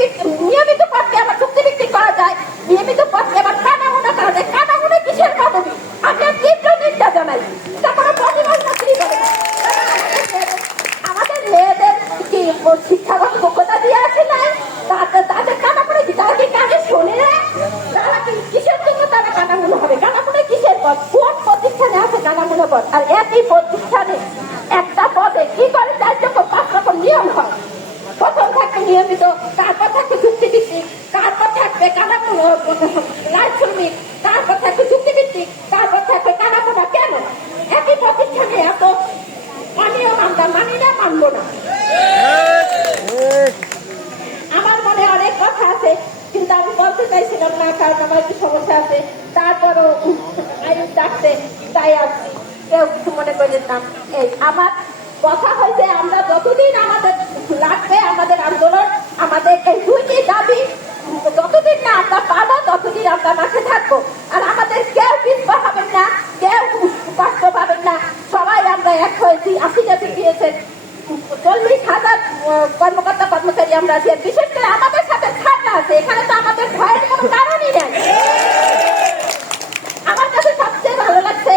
চুক্তি নিয়মিত পথে আবার চুক্তি বিক্রি করা যায়। নিয়মিত পথে আবার কানামুনা করা যায়। কানামুনা কিসের মাধ্যমে আমি আর তীব্র নিন্দা জানাই। তারা কানে শোনে না? তারা কি কিসের হবে? পদ কোন প্রতিষ্ঠানে আছে কানামুনা পদ আর একই প্রতিষ্ঠানে একটা পদে কি করে চার রকম পাঁচ নিয়ম হয়? প্রথম থাকবে নিয়মিত তারপর থাকবে চুক্তিভিত্তিক তারপর থাকবে রায় শ্রমিক তারপর থাকবে চুক্তিভিত্তিক তারপর থাকবে কানামুনা কেন? একই প্রতিষ্ঠানে এত অনিয়ম আমরা মানি না মানবো না। আমার মনে অনেক কথা আছে, কিন্তু আমি বলতে চাইছিলাম না, কারণ আমার একটু সমস্যা আছে। তারপরও আইন ডাকতে তাই আসছি কেউ কিছু মনে করেন না। এই, আমার কথা হয়েছে, আমরা যতদিন আমাদের লাগবে, আমাদের আন্দোলন, আমাদের এই দুইটি দাবি যতদিন না আমরা পাবো, ততদিন আমরা মাঠে থাকব। আর আমাদের কেউ পিছপা হবেন না, কেউ কষ্ট পাবেন না। সবাই আমরা এক হয়েছি জাতি দিয়েছেন চল্লিশ হাজার কর্মকর্তা, কর্মচারী আমরা আছি। বিশেষ করে আমাদের সাথে ছাড়া আছে। এখানে তো আমাদের ভয়ের কোনো কারণই নেই। আমার কাছে সবচেয়ে ভালো লাগছে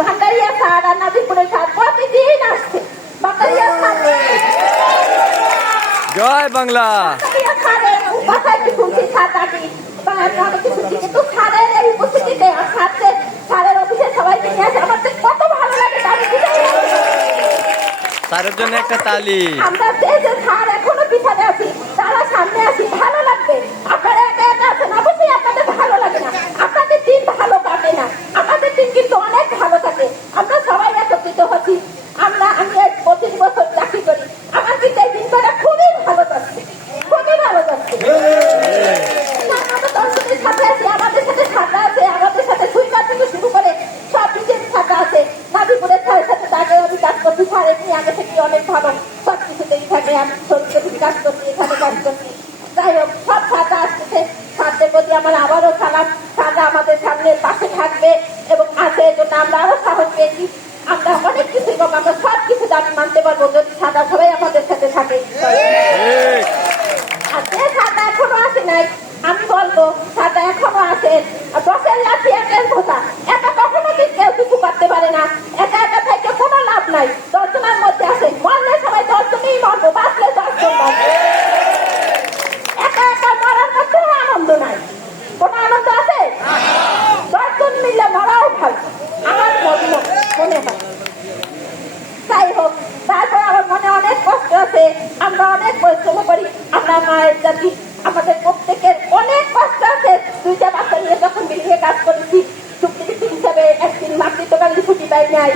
ভান্ডারিয়া স্যার আর নাজিরপুরের স্যার প্রতিদিন আসছে। ভান্ডারিয়া স্যার জয় বাংলা। স্যারের জন্য একটা তালি। আমরা যে যে স্যার এখনও পিছনে আছি তারা সামনে আছি ভালো লাগবে আপনারা একা একা আছেন অবশ্যই আপনাদের ভালো লাগে না আপনাদের দিন ভালো কাটে না আমাদের দিন কিন্তু অনেক ভালো থাকে আমরা সবাই একত্রিত হচ্ছি আমরা আমি এক পঁচিশ বছর চাকরি করি আমার কিন্তু এই দিনটা খুবই ভালো যাচ্ছে খুবই ভালো যাচ্ছে আমরা দর্শকের সাথে আছি আমাদের সাথে ছাত্রা আছে আমাদের সাথে সুইপার থেকে শুরু করে সব নিজের ছাত্রা আছে নাজিপুরের স্যারের সাথে তাকে আমি কাজ করছি স্যার এমনি আগে থেকে অনেক ভালো সব কিছুতেই থাকে, আমি শরীরে থেকে কাজ করছি এখানে কাজ করছি। যাই হোক, সব ছাত্র আসতেছে। ছাত্রের প্রতি আমার আবারও সালাম। ছাত্রা আমাদের সামনে পাশে থাকবে এবং আছে এজন্য আমরা আরও সাহস পেয়েছি। আমরা অনেক কিছু এবং আমরা সব কিছু দাবি মানতে পারব যদি ছাত্রা সবাই আমাদের সাথে থাকে। আর যে ছাতা এখনও আসে নাই, আমি বলব ছাতা এখনও আর দশের লাঠি একের কথা একা কখনো কি কেউ কিছু করতে পারে না একা একা থেকে কোনো লাভ নাই দশজনের মধ্যে আছে মরলে সবাই দশজনেই মরবো বাঁচলে দশজন বাঁচবে একা একা মরার মধ্যে আনন্দ নাই কোনো আনন্দ আছে দশজন মিলে মরাও ভালো আমার মনে মনে হয় যাই হোক তারপর আমার মনে অনেক কষ্ট আছে আমরা অনেক পরিশ্রম করি মায়ের জাতি আমাদের প্রত্যেকের অনেক কষ্ট আছে। দুইটা বাচ্চা নিয়ে যখন মিলিয়ে কাজ করেছি চুক্তি হিসাবে একদিন মাতৃত্বকালীন ছুটি পাই নাই।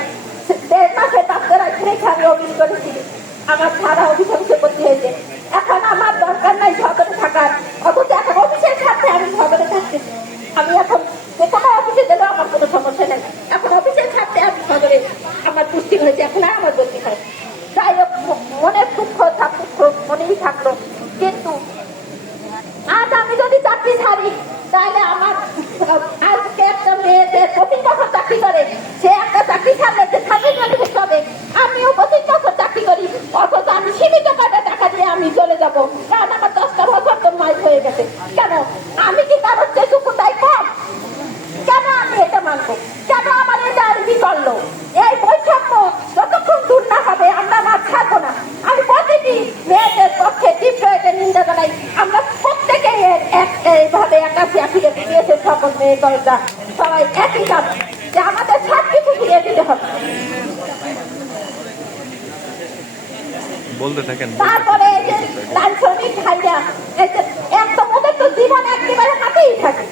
দেড় মাসে বাচ্চারা রেখে আমি অভিযোগ করেছি। আমার সারা অভিযোগ অফিসে হয়েছে। এখন আমার দরকার নাই শহরে থাকার অথচ এখন অফিসের সাথে আমি শহরে থাকতেছি আমি এখন যে কোনো অফিসে গেলেও আমার কোনো সমস্যা নেই এখন অফিসের সাথে আমি শহরে আমার পুষ্টি হয়েছে এখন আর আমার বলতে হয় যাই হোক ম- মনের দুঃখ থাক দুঃখ মনেই থাকল কিন্তু আজ আমি যদি চাকরি ছাড়ি তাহলে আমার আজকে একটা মেয়ে যে পঁচিশ বছর চাকরি করে সে একটা চাকরি ছাড়লে যে চাকরি সার্টিফিকেট পাবে আমিও পঁচিশ বছর চাকরি করি অথচ আমি সীমিত কটা টাকা দিয়ে আমি চলে যাব। কারণ আমার দশটা বছর তো মাইক হয়ে গেছে। কেন? আমি কি কারোর চেয়ে দায় কম? কেন আমি এটা মানবো? কেন আমার এটা আরবি করল? এই বৈষম্য যতক্ষণ দূর না হবে, আমরা মাছ ছাড়বো না। আমি প্রতিটি মেয়েদের পক্ষে তীব্র এটা নিন্দা জানাই। আমরা প্রত্যেকে এক এইভাবে একাশি আশিকে দিয়েছে সকল মেয়ে দরজা। সবাই একই কাজ। যে আমাদের সব কিছু ফিরিয়ে দিতে হবে। বলতে থাকেন তারপরে এই যে লাল শ্রমিক ভাইরা এই যে একদম ওদের তো জীবন একেবারে হাতেই থাকে।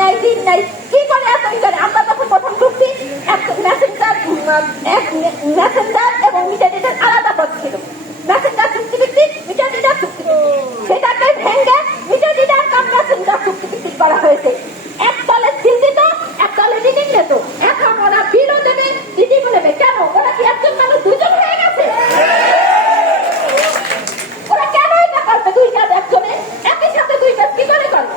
নাই দিন নাই কি করে এত আমরা যখন প্রথম ঢুকছি এক মেসেঞ্জার এক মেসেঞ্জার এবং মিটার ডিটার আলাদা পদ ছিল মেসেঞ্জার চুক্তি ভিত্তিক মিটার ডিটার চুক্তি ভিত্তিক। সেটাকে ভেঙে মিটার ডিটার কাম মেসেঞ্জার চুক্তি ভিত্তিক করা হয়েছে এক দলে সিল দিত এক দলে রিডিং নিত এখন ওরা বিলও দেবে রিডিংও নেবে কেন ওরা কি একজন মানুষ দুজন হয়ে গেছে ওরা কেন এটা করবে দুই কাজ একজনে একই সাথে দুই কাজ কি করে করবে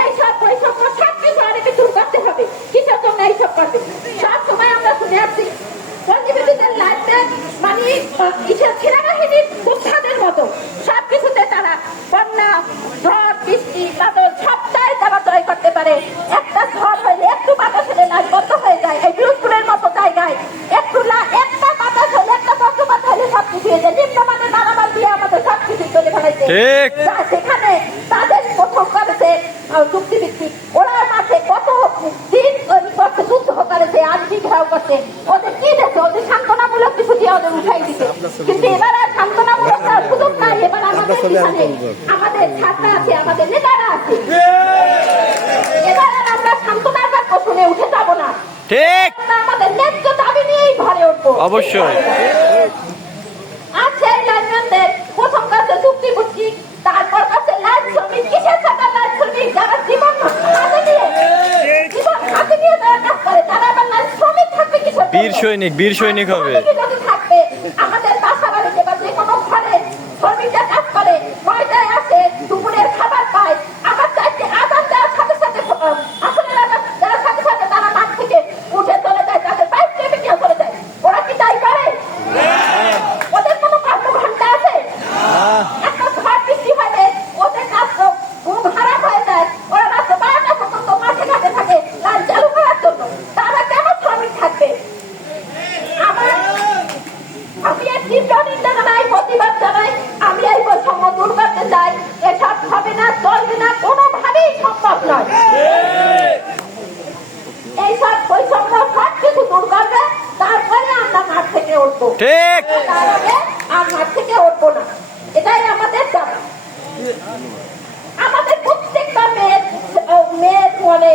এই সব বৈষম্য সব কিছু আরেকে দূর করতে হবে কিসের জন্য এইসব করবে সব সময় আমরা শুনে আসছি সঞ্জীবিনীদের লাইফে মানে আহ, কিসের সেনাবাহিনীর উত্থানের মতো সব বন্যা ঝড় বৃষ্টি তাদের সবটাই তারা জয় করতে পারে। একটা ঝড় হলে একটু বাতাস হলে লাইট বন্ধ হয়ে যায়। এই পিরোজপুরের মতো জায়গায় একটু লা- একটা বাতাস হলে একটা বজ্রপাত হলে সব কিছু হয়ে যায়। নিম্নমানের মারামার দিয়ে আমাদের সব কিছু চলে ফেলাইছে সেখানে তাদের প্রথম করেছে আহ, চুক্তিভিত্তিক ওরা মাঠে কত দিন করছে যুদ্ধ করেছে ঘেরাও করছে ওদের কি দেখে ওদের সান্ত্বনামূলক কিছু দিয়ে ওদের উঠাই দিতে কিন্তু এবার আর সান্ত্বনামূলক দেওয়ার সুযোগ নাই এবার আমাদের এখানে ছাত্র আছে আমাদের নেতারা আছে। আমরা সান্ত্বনার বাক্য শুনে উঠে যাব না। ঠিক। আমাদের ন্যায্য দাবি নিয়েই ঘরে উঠবো। অবশ্যই। আছে লাইনম্যানদের প্রথম কাছে চুক্তি বুদ্ধি তারপর কাছে লাইন শ্রমিক কিসের সাথে লাইন শ্রমিক? যারা জীবন হাতে নিয়ে জীবন হাতে নিয়ে যারা কাজ করে তারা আবার লাইন শ্রমিক থাকবে কিসের বীর সৈনিক, বীর সৈনিক হবে। শ্রমিকই যদি থাকবে আমাদের বাসা বাড়িতে বা যে কোনো ঘরে শ্রমিকরা কাজ করে দুপুরের খাবার পায়, আবার চারটে সাথে সাথে সাথে তারা কি তাই করে? ওদের কোনো ওদের কাজ ঘুম হারাম হয়ে যায়, ওরা রাত বারোটা থাকে লাইন চালু করার জন্য। তারা কেন শ্রমিক থাকবে? আমার আমি এক তীব্র নিন্দা জানাই প্রতিবাদ জানাই করতে চাই এসব হবে না চলবে না কোনোভাবেই সম্ভব নয়। এইসব বৈষম্য সব কিছু দূর করবে তারপরে আমরা মাঠ থেকে উঠবো। ঠিক। তার আগে আর